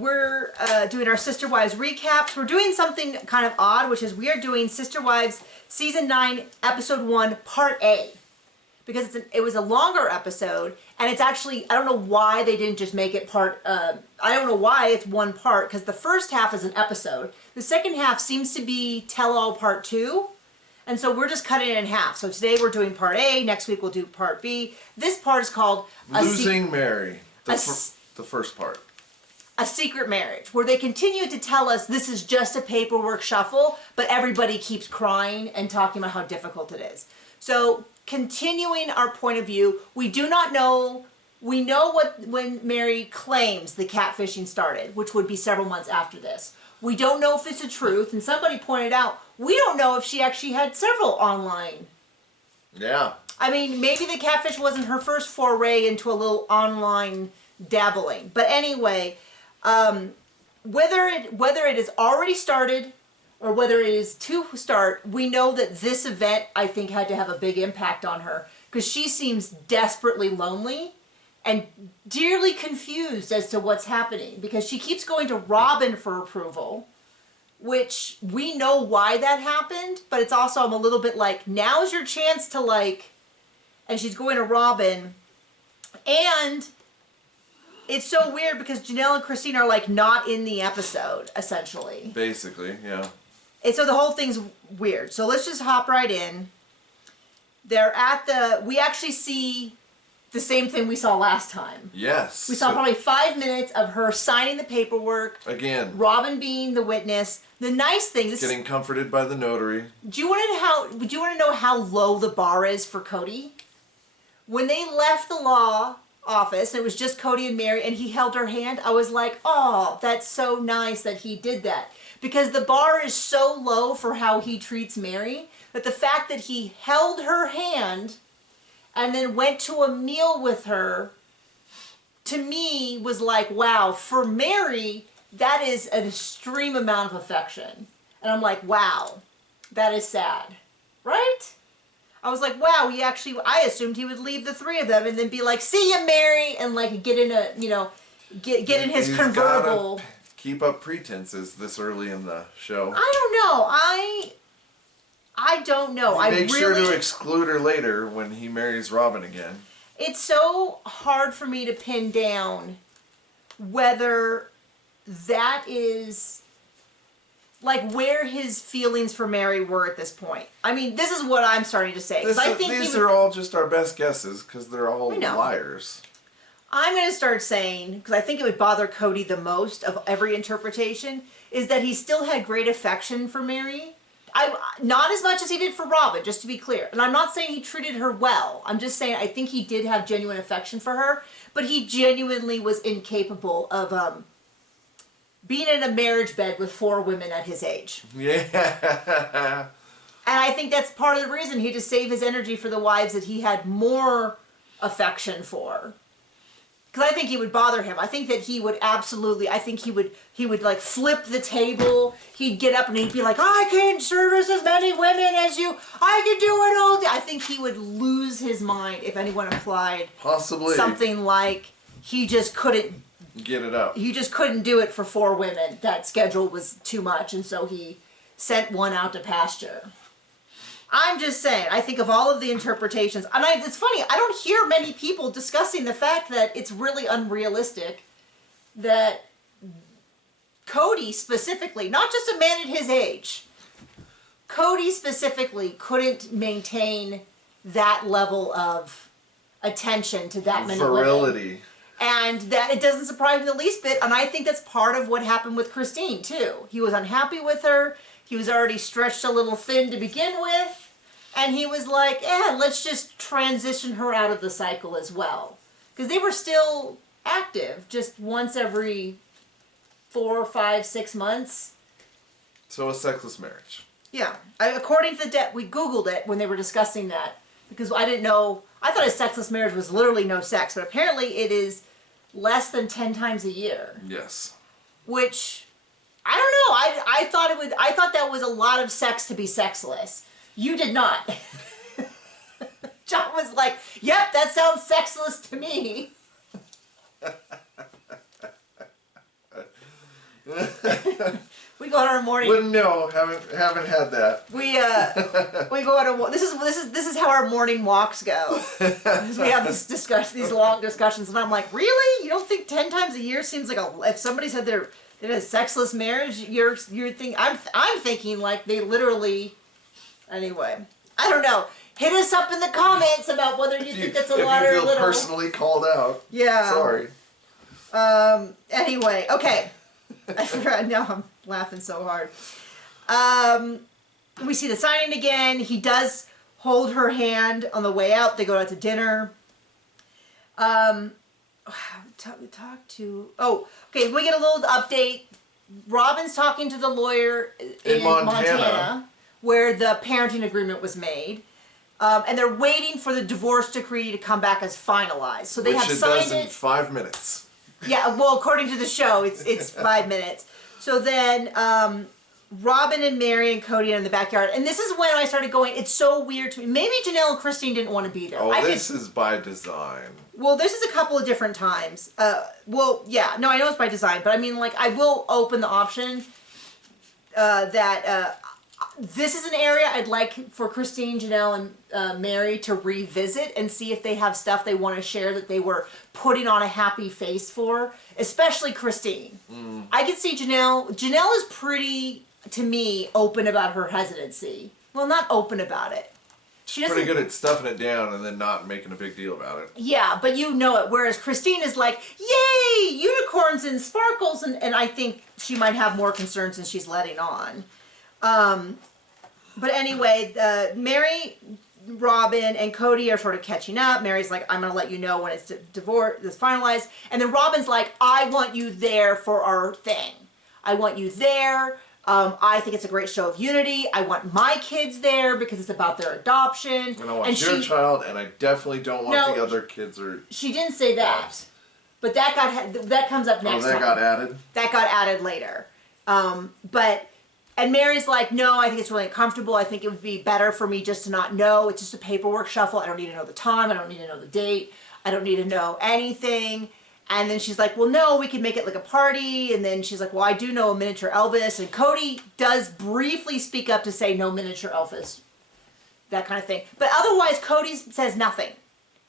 we're doing our Sister Wives recaps. We're doing something kind of odd, which is we are doing Sister Wives Season 9, Episode 1, Part A. Because it was a longer episode, and it's actually, I don't know why they didn't just make it part, I don't know why it's one part, because the first half is an episode. The second half seems to be Tell-All Part 2, and so we're just cutting it in half. So today we're doing Part A, next week we'll do Part B. This part is called Losing Mary, the first part. A Secret Marriage, where they continue to tell us this is just a paperwork shuffle, but everybody keeps crying and talking about how difficult it is. So, continuing our point of view, we do not know, we know when Mary claims the catfishing started, which would be several months after this. We don't know if it's the truth, and somebody pointed out, we don't know if she actually had several online. Yeah. I mean, maybe the catfish wasn't her first foray into a little online dabbling. But anyway, whether it has already started or whether it is to start, we know that this event, I think, had to have a big impact on her because she seems desperately lonely and dearly confused as to what's happening because she keeps going to Robin for approval, which we know why that happened, but it's also, I'm a little bit like, now's your chance to like, and she's going to Robin, and it's so weird because Janelle and Christine are like not in the episode, essentially. Basically, yeah. And so the whole thing's weird. So let's just hop right in. They're at the, we actually see the same thing we saw last time. Yes. We saw probably 5 minutes of her signing the paperwork. Again. Robin being the witness. The nice thing, this getting comforted by the notary. Do you want to know how low the bar is for Cody? When they left the law office, it was just Cody and Mary, and he held her hand, I was like, oh, that's so nice that he did that. Because the bar is so low for how he treats Mary, that the fact that he held her hand and then went to a meal with her, to me, was like, wow, for Mary, that is an extreme amount of affection. And I'm like, wow, that is sad. Right? I was like, wow, he actually, I assumed he would leave the three of them and then be like, see ya, Mary, and like get in a, you know, get in his convertible. Keep up pretenses this early in the show. I don't know. I don't know. Make sure to exclude her later when he marries Robin again. It's so hard for me to pin down whether that is like where his feelings for Mary were at this point. I mean, this is what I'm starting to say. These are all just our best guesses because they're all liars. I'm going to start saying, because I think it would bother Cody the most of every interpretation, is that he still had great affection for Mary. Not as much as he did for Robin, just to be clear. And I'm not saying he treated her well. I'm just saying I think he did have genuine affection for her, but he genuinely was incapable of being in a marriage bed with 4 women at his age. Yeah. And I think that's part of the reason he had to save his energy for the wives that he had more affection for. Because I think he would bother him. I think that he would absolutely, I think he would like flip the table. He'd get up and he'd be like, I can't service as many women as you. I can do it all day. I think he would lose his mind if anyone applied possibly something like he just couldn't get it up. He just couldn't do it for 4 women. That schedule was too much. And so he sent one out to pasture. I'm just saying, I think of all of the interpretations, and it's funny, I don't hear many people discussing the fact that it's really unrealistic that Cody specifically, not just a man at his age, Cody specifically couldn't maintain that level of attention to that many virility. Women. And that it doesn't surprise me the least bit, and I think that's part of what happened with Christine, too. He was unhappy with her. He was already stretched a little thin to begin with. And he was like, let's just transition her out of the cycle as well. Because they were still active, just once every 4, 5, 6 months. So a sexless marriage. Yeah. According to the we Googled it when they were discussing that. Because I didn't know, I thought a sexless marriage was literally no sex. But apparently it is less than 10 times a year. Yes. Which, I don't know. I thought that was a lot of sex to be sexless. You did not. John was like, yep, that sounds sexless to me. We go on our morning. Wouldn't know. Haven't had that. We go on a. This is how our morning walks go. We have these long discussions, and I'm like, really? You don't think 10 times a year seems like if somebody said they're in a sexless marriage, you're thinking I'm thinking like they literally. Anyway, I don't know. Hit us up in the comments about whether you think that's a lot or a little. If you feel personally called out. Yeah. Sorry. Anyway, okay. I forgot. Now I'm laughing so hard. We see the signing again. He does hold her hand on the way out. They go out to dinner. Okay. We get a little update. Robin's talking to the lawyer in Montana, where the parenting agreement was made. And they're waiting for the divorce decree to come back as finalized. So they have signed it in 5 minutes. Yeah, well, according to the show, it's 5 minutes. So then, Robin and Mary and Cody are in the backyard, and this is when I started going. It's so weird to me. Maybe Janelle and Christine didn't want to be there. Oh, this is by design. Well, this is a couple of different times. Yeah, no, I know it's by design, but I mean, like, I will open the option that. This is an area I'd like for Christine, Janelle, and Mary to revisit and see if they have stuff they want to share that they were putting on a happy face for, especially Christine. I can see Janelle. Janelle is pretty, to me, open about her hesitancy. Well, not open about it. She's pretty good at stuffing it down and then not making a big deal about it. Yeah, but you know it. Whereas Christine is like, yay, unicorns and sparkles. And I think she might have more concerns than she's letting on. But anyway, Mary, Robin, and Cody are sort of catching up. Mary's like, I'm going to let you know when it's finalized. And then Robin's like, I want you there for our thing. I want you there. I think it's a great show of unity. I want my kids there because it's about their adoption. And I want your child, and I definitely don't want the other kids. She didn't say that. But that comes up next time. Oh, that got added? That got added later. And Mary's like, no, I think it's really uncomfortable. I think it would be better for me just to not know. It's just a paperwork shuffle. I don't need to know the time. I don't need to know the date. I don't need to know anything. And then she's like, well, no, we can make it like a party. And then she's like, well, I do know a miniature Elvis. And Cody does briefly speak up to say no miniature Elvis. That kind of thing. But otherwise, Cody says nothing.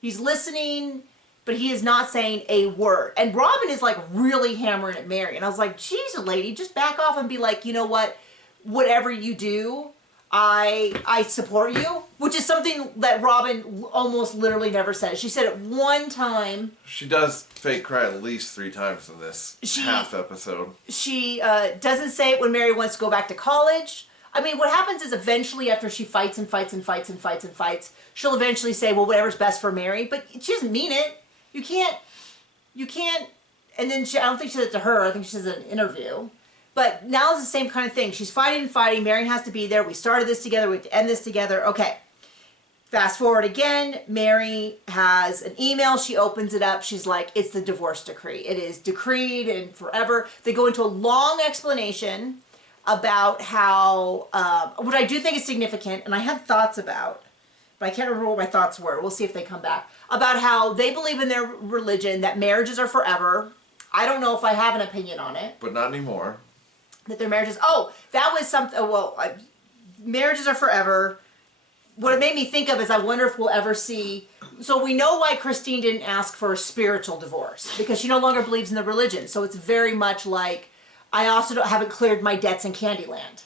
He's listening, but he is not saying a word. And Robin is like really hammering at Mary. And I was like, geez, lady, just back off and be like, you know what? Whatever you do, I support you, which is something that Robin almost literally never says. She said it one time. She does fake cry at least 3 times in this half episode. She doesn't say it when Mary wants to go back to college. I mean, what happens is eventually after she fights and fights and fights and fights and fights, she'll eventually say, well, whatever's best for Mary, but she doesn't mean it. You can't, and then I don't think she said it to her, I think she says it in an interview. But now it's the same kind of thing. She's fighting and fighting. Mary has to be there. We started this together. We have to end this together. Okay. Fast forward again. Mary has an email. She opens it up. She's like, it's the divorce decree. It is decreed and forever. They go into a long explanation about how, what I do think is significant, and I had thoughts about, but I can't remember what my thoughts were. We'll see if they come back. About how they believe in their religion, that marriages are forever. I don't know if I have an opinion on it. But not anymore. That their marriages, that was something, marriages are forever. What it made me think of is I wonder if we'll ever see, so we know why Christine didn't ask for a spiritual divorce, because she no longer believes in the religion. So it's very much like, I also haven't cleared my debts in Candyland.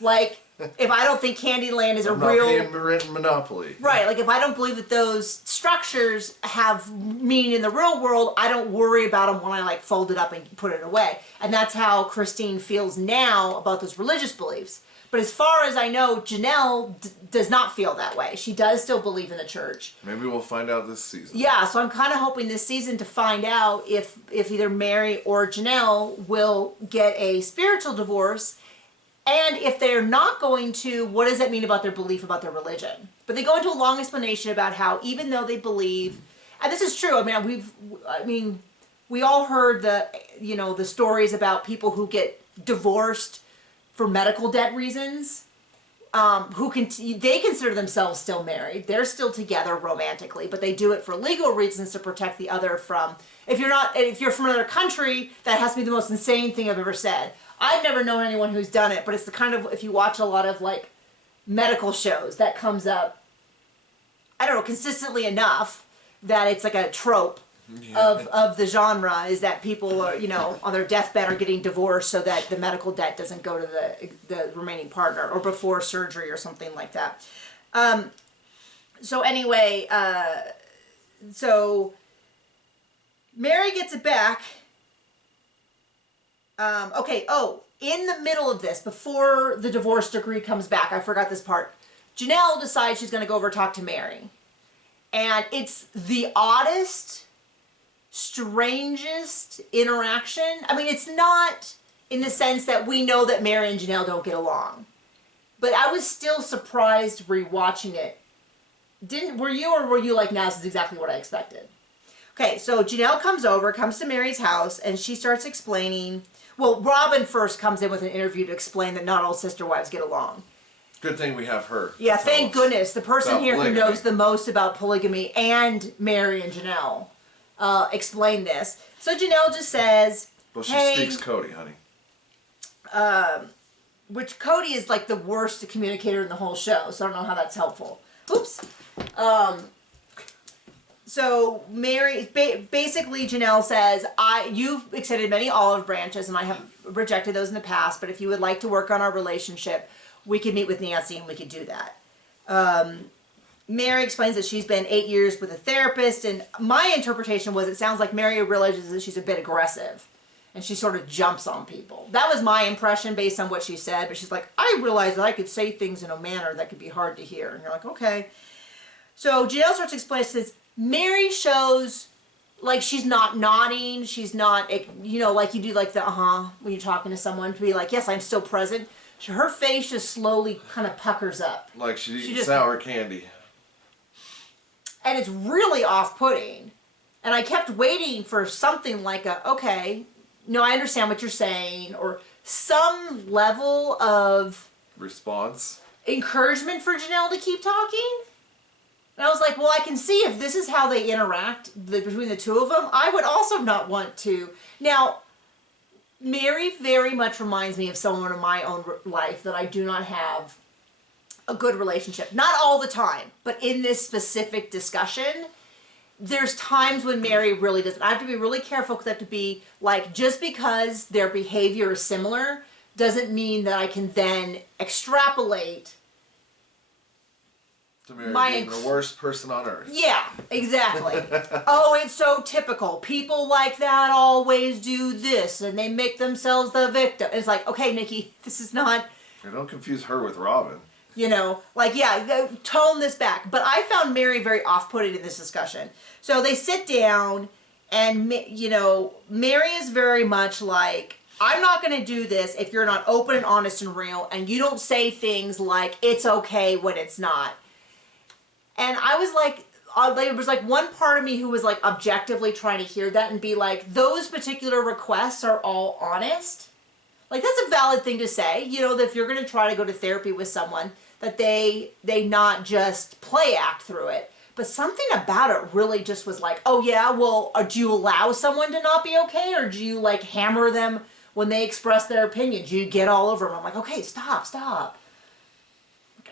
Like, if I don't think Candyland is I'm not paying Monopoly. Right, like if I don't believe that those structures have meaning in the real world, I don't worry about them when I like fold it up and put it away. And that's how Christine feels now about those religious beliefs. But as far as I know, Janelle does not feel that way. She does still believe in the church. Maybe we'll find out this season. Yeah, so I'm kind of hoping this season to find out if either Mary or Janelle will get a spiritual divorce. And if they're not going to, what does that mean about their belief about their religion? But they go into a long explanation about how even though they believe, and this is true, we all heard the stories about people who get divorced for medical debt reasons. they consider themselves still married. They're still together romantically, but they do it for legal reasons to protect the other from, if you're from another country, that has to be the most insane thing I've ever said. I've never known anyone who's done it, but it's the kind of, if you watch a lot of like medical shows, that comes up, I don't know, consistently enough that it's like a trope of the genre, is that people are, on their deathbed are getting divorced so that the medical debt doesn't go to the remaining partner, or before surgery or something like that. So anyway, so Mary gets it back. In the middle of this, before the divorce decree comes back, I forgot this part, Janelle decides she's going to go over and talk to Mary. And it's the oddest, strangest interaction. I mean, it's not in the sense that we know that Mary and Janelle don't get along. But I was still surprised rewatching it. Were you like, nah, this is exactly what I expected? Okay, so Janelle comes to Mary's house, and she starts explaining. Well, Robin first comes in with an interview to explain that not all sister wives get along. Good thing we have her. Yeah, thank goodness. The person here who knows the most about polygamy and Mary and Janelle explain this. So Janelle just says, well, she speaks Cody, honey. Which Cody is like the worst communicator in the whole show, so I don't know how that's helpful. Oops. So Mary, basically Janelle says, you've accepted many olive branches and I have rejected those in the past, but if you would like to work on our relationship, we could meet with Nancy and we could do that. Mary explains that she's been 8 years with a therapist, and my interpretation was it sounds like Mary realizes that she's a bit aggressive and she sort of jumps on people. That was my impression based on what she said, but she's like, I realized that I could say things in a manner that could be hard to hear. And you're like, okay. So Janelle starts explaining, says, Mary shows like she's not nodding, she's not, like you do like the when you're talking to someone, to be like, yes, I'm still present. Her face just slowly kind of puckers up. Like she's eating sour candy. And it's really off-putting. And I kept waiting for something like okay, no, I understand what you're saying, or some level of response, encouragement for Janelle to keep talking. And I was like, well, I can see if this is how they interact between the two of them, I would also not want to. Now, Mary very much reminds me of someone in my own life that I do not have a good relationship. Not all the time, but in this specific discussion, there's times when Mary really doesn't. I have to be really careful because I have to be like, just because their behavior is similar doesn't mean that I can then extrapolate to Mary being the worst person on earth. Yeah, exactly. Oh, it's so typical. People like that always do this, and they make themselves the victim. It's like, okay, Nikki, this is not... Don't confuse her with Robin. Tone this back. But I found Mary very off-putting in this discussion. So they sit down, and, Mary is very much like, I'm not going to do this if you're not open and honest and real, and you don't say things like, it's okay when it's not. And I was like, there was like one part of me who was like objectively trying to hear that and be like, those particular requests are all honest. Like, that's a valid thing to say, that if you're going to try to go to therapy with someone, that they not just play act through it. But something about it really just was like, oh yeah, well, do you allow someone to not be okay? Or do you like hammer them when they express their opinion? Do you get all over them? I'm like, okay, stop.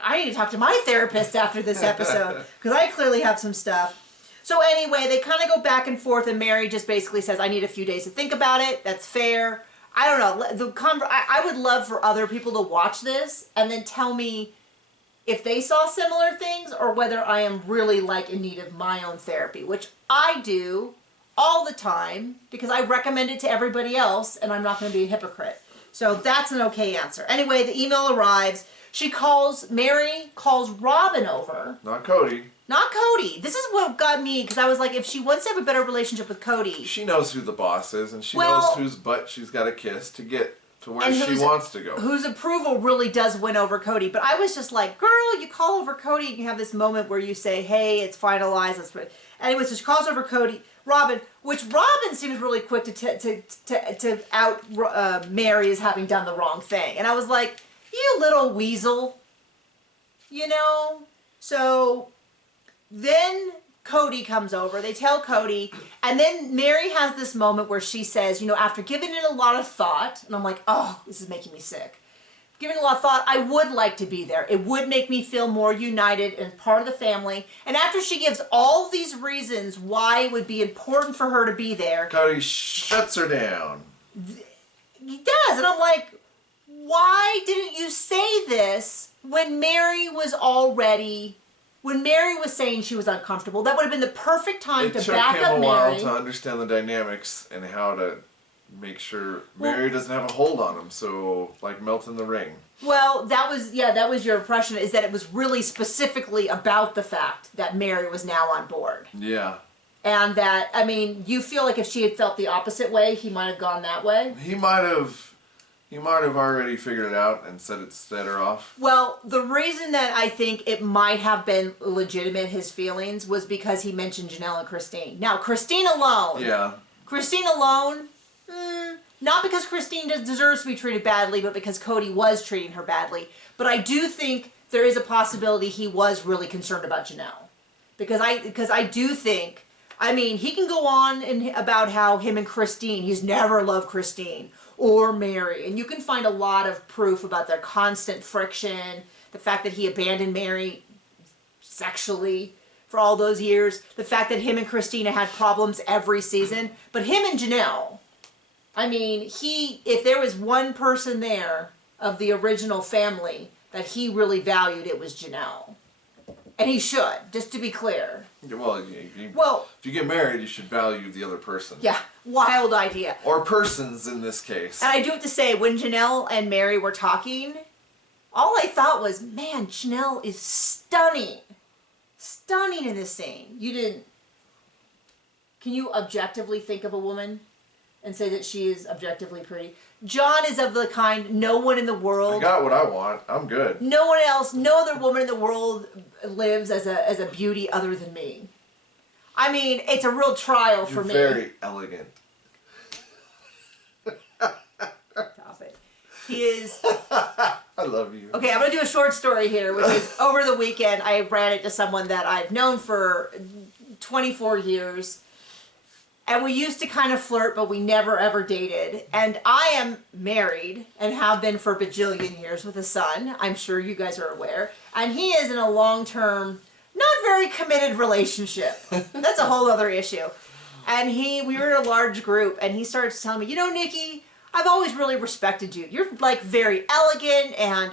I need to talk to my therapist after this episode because I clearly have some stuff. So anyway, they kind of go back and forth, and Mary just basically says, I need a few days to think about it. That's fair. I don't know. I would love for other people to watch this and then tell me if they saw similar things or whether I am really like in need of my own therapy, which I do all the time because I recommend it to everybody else and I'm not going to be a hypocrite. So that's an okay answer. Anyway, the email arrives. Mary calls Robin over. Not Cody. Not Cody. This is what got me, because I was like, if she wants to have a better relationship with Cody. She knows who the boss is, and she knows whose butt she's got to kiss to get to where she wants to go. Whose approval really does win over Cody. But I was just like, girl, you call over Cody, and you have this moment where you say, hey, it's finalized. Anyway, so she calls over Robin, which Robin seems really quick to out Mary as having done the wrong thing. And I was like, you little weasel. you know? So then Cody comes over. They tell Cody. And then Mary has this moment where she says, you know, after giving it a lot of thought, and I'm like, oh, this is making me sick. Giving a lot of thought, I would like to be there. It would make me feel more united and part of the family. And after she gives all these reasons why it would be important for her to be there, Cody shuts her down. He does. And I'm like, why didn't you say this when Mary was saying she was uncomfortable? That would have been the perfect time to back up Mary. It took him a while to understand the dynamics and how to make sure Mary doesn't have a hold on him, so like melt in the ring. Well, that was your impression, is that it was really specifically about the fact that Mary was now on board. Yeah. And that, I mean, you feel like if she had felt the opposite way, he might have gone that way? He might have already figured it out and set her off. Well, the reason that I think it might have been legitimate, his feelings, was because he mentioned Janelle and Christine. Now, Christine alone. Yeah. Christine alone, not because Christine deserves to be treated badly, but because Cody was treating her badly. But I do think there is a possibility he was really concerned about Janelle. Because I do think, I mean, he can go on about how him and Christine, he's never loved Christine or Mary. And you can find a lot of proof about their constant friction, the fact that he abandoned Mary sexually for all those years, the fact that him and Christina had problems every season. But him and Janelle, I mean, if there was one person there of the original family that he really valued, it was Janelle. And he should, just to be clear. Well, if you get married, you should value the other person. Yeah, wild idea. Or persons in this case. And I do have to say, when Janelle and Mary were talking, all I thought was, man, Janelle is stunning. Stunning in this scene. Can you objectively think of a woman and say that she is objectively pretty? John is of the kind, no one in the world. I got what I want. I'm good. No other woman in the world lives as a beauty other than me. I mean, it's a real trial for me. You're very elegant. Stop it. He is. I love you. Okay, I'm going to do a short story here, which is over the weekend I ran into someone that I've known for 24 years. And we used to kind of flirt, but we never ever dated. And I am married and have been for a bajillion years with a son. I'm sure you guys are aware. And he is in a long-term, not very committed relationship. That's a whole other issue. And we were in a large group, and he started telling me, you know, Nikki, I've always really respected you. You're like very elegant, and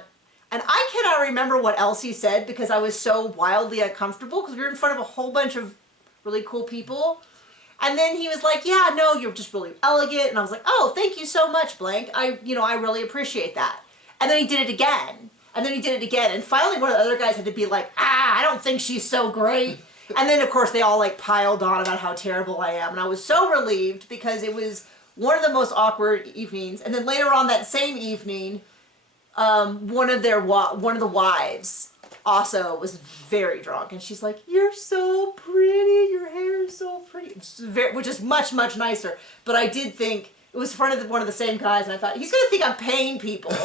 I cannot remember what else he said because I was so wildly uncomfortable because we were in front of a whole bunch of really cool people. And then he was like, yeah, no, you're just really elegant. And I was like, oh, thank you so much, blank. I really appreciate that. And then he did it again. And then he did it again. And finally, one of the other guys had to be like, I don't think she's so great. And then, of course, they all like piled on about how terrible I am. And I was so relieved because it was one of the most awkward evenings. And then later on that same evening, one of the wives also was very drunk, and she's like, you're so pretty, your hair is so pretty, which is much, much nicer. But I did think, it was in front of one of the same guys, and I thought, he's going to think I'm paying people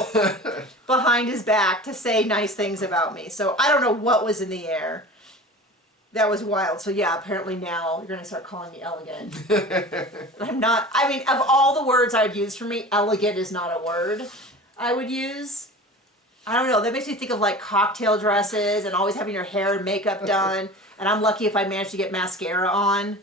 behind his back to say nice things about me. So I don't know what was in the air. That was wild. So yeah, apparently now you're going to start calling me elegant. I'm not, I mean, of all the words I'd use for me, elegant is not a word I would use. I don't know, that makes me think of like cocktail dresses and always having your hair and makeup done. And I'm lucky if I manage to get mascara on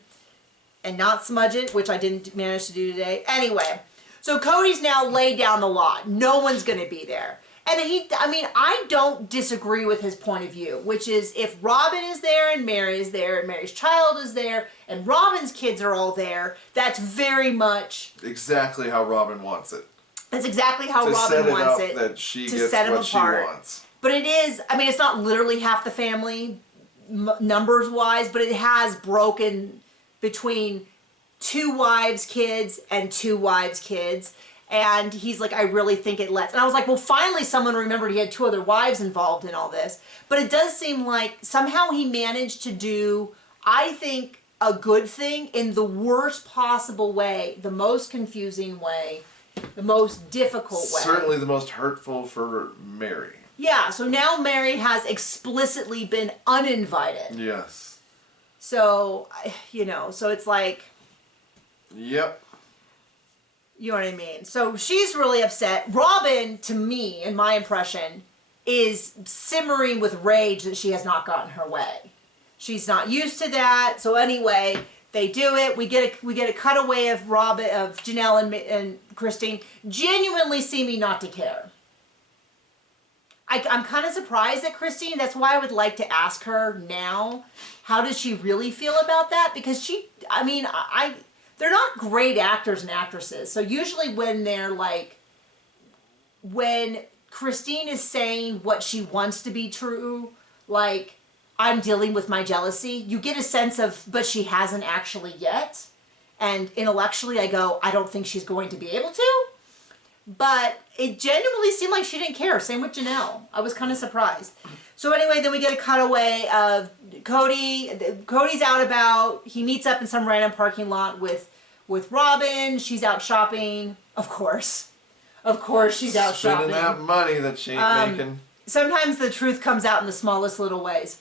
and not smudge it, which I didn't manage to do today. Anyway, so Cody's now laid down the law. No one's going to be there. And I don't disagree with his point of view, which is if Robin is there and Mary is there and Mary's child is there and Robin's kids are all there, that's very much exactly how Robin wants it. That's exactly how Robin wants it. That she gets what she wants. But it is, I mean, it's not literally half the family, numbers wise, but it has broken between 2 wives' kids and 2 wives' kids. And he's like, I really think it lets. And I was like, well, finally someone remembered he had 2 other wives involved in all this. But it does seem like somehow he managed to do, I think, a good thing in the worst possible way, the most confusing way, the most difficult way. Certainly the most hurtful for Mary. Yeah, so now Mary has explicitly been uninvited. Yes. So, so it's like, Yep. you know what I mean? So she's really upset. Robin, to me, in my impression, is simmering with rage that she has not gotten her way. She's not used to that. So anyway, they do it. We get a cutaway of Janelle and Christine genuinely seeming not to care. I'm kind of surprised at Christine. That's why I would like to ask her now, how does she really feel about that? Because they're not great actors and actresses. So usually when Christine is saying what she wants to be true, like, I'm dealing with my jealousy, you get a sense of, but she hasn't actually yet. And intellectually I go, I don't think she's going to be able to. But it genuinely seemed like she didn't care. Same with Janelle. I was kind of surprised. So anyway, then we get a cutaway of Cody. Cody's out about. He meets up in some random parking lot with Robin. She's out shopping. Of course. Of course she's out shopping. Spending that money that she ain't making. Sometimes the truth comes out in the smallest little ways.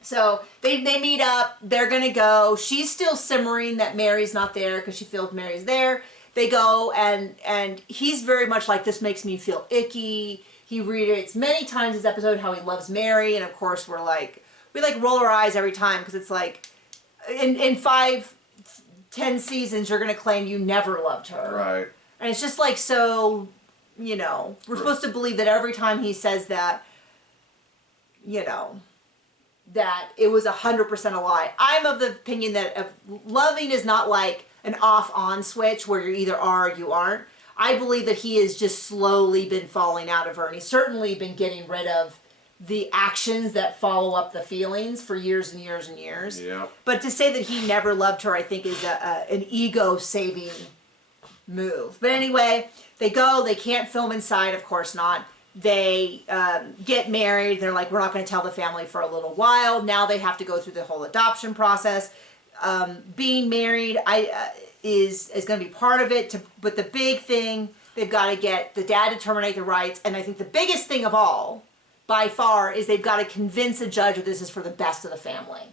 So they meet up. They're going to go. She's still simmering that Mary's not there because she feels Mary's there. They go, and he's very much like, this makes me feel icky. He reiterates many times this episode how he loves Mary, and of course we roll our eyes every time, because it's like, in 5-10 seasons you're going to claim you never loved her. Right. And it's just like, so, we're supposed to believe that every time he says that, that it was 100% a lie. I'm of the opinion that loving is not like an off-on switch where you either are or you aren't. I believe that he has just slowly been falling out of her, and he's certainly been getting rid of the actions that follow up the feelings for years and years and years. Yeah. But to say that he never loved her, I think is an ego-saving move. But anyway, they go. They can't film inside, of course not. They get married. They're like, we're not going to tell the family for a little while. Now they have to go through the whole adoption process. Being married is going to be part of it. But the big thing, they've got to get the dad to terminate the rights. And I think the biggest thing of all, by far, is they've got to convince a judge that this is for the best of the family.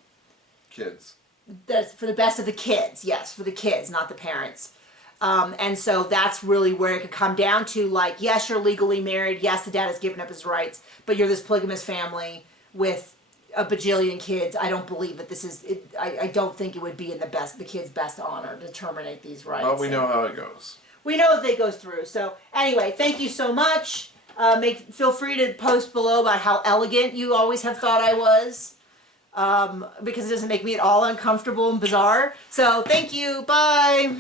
Kids. That's for the best of the kids. Yes, for the kids, not the parents. And so that's really where it could come down to, like, yes, you're legally married. Yes, the dad has given up his rights. But you're this polygamous family with a bajillion kids. I don't believe that this is. I don't think it would be in the kids' best honor to terminate these rights. But we know how it goes. We know that it goes through. So anyway, thank you so much. Feel free to post below about how elegant you always have thought I was, because it doesn't make me at all uncomfortable and bizarre. So thank you. Bye.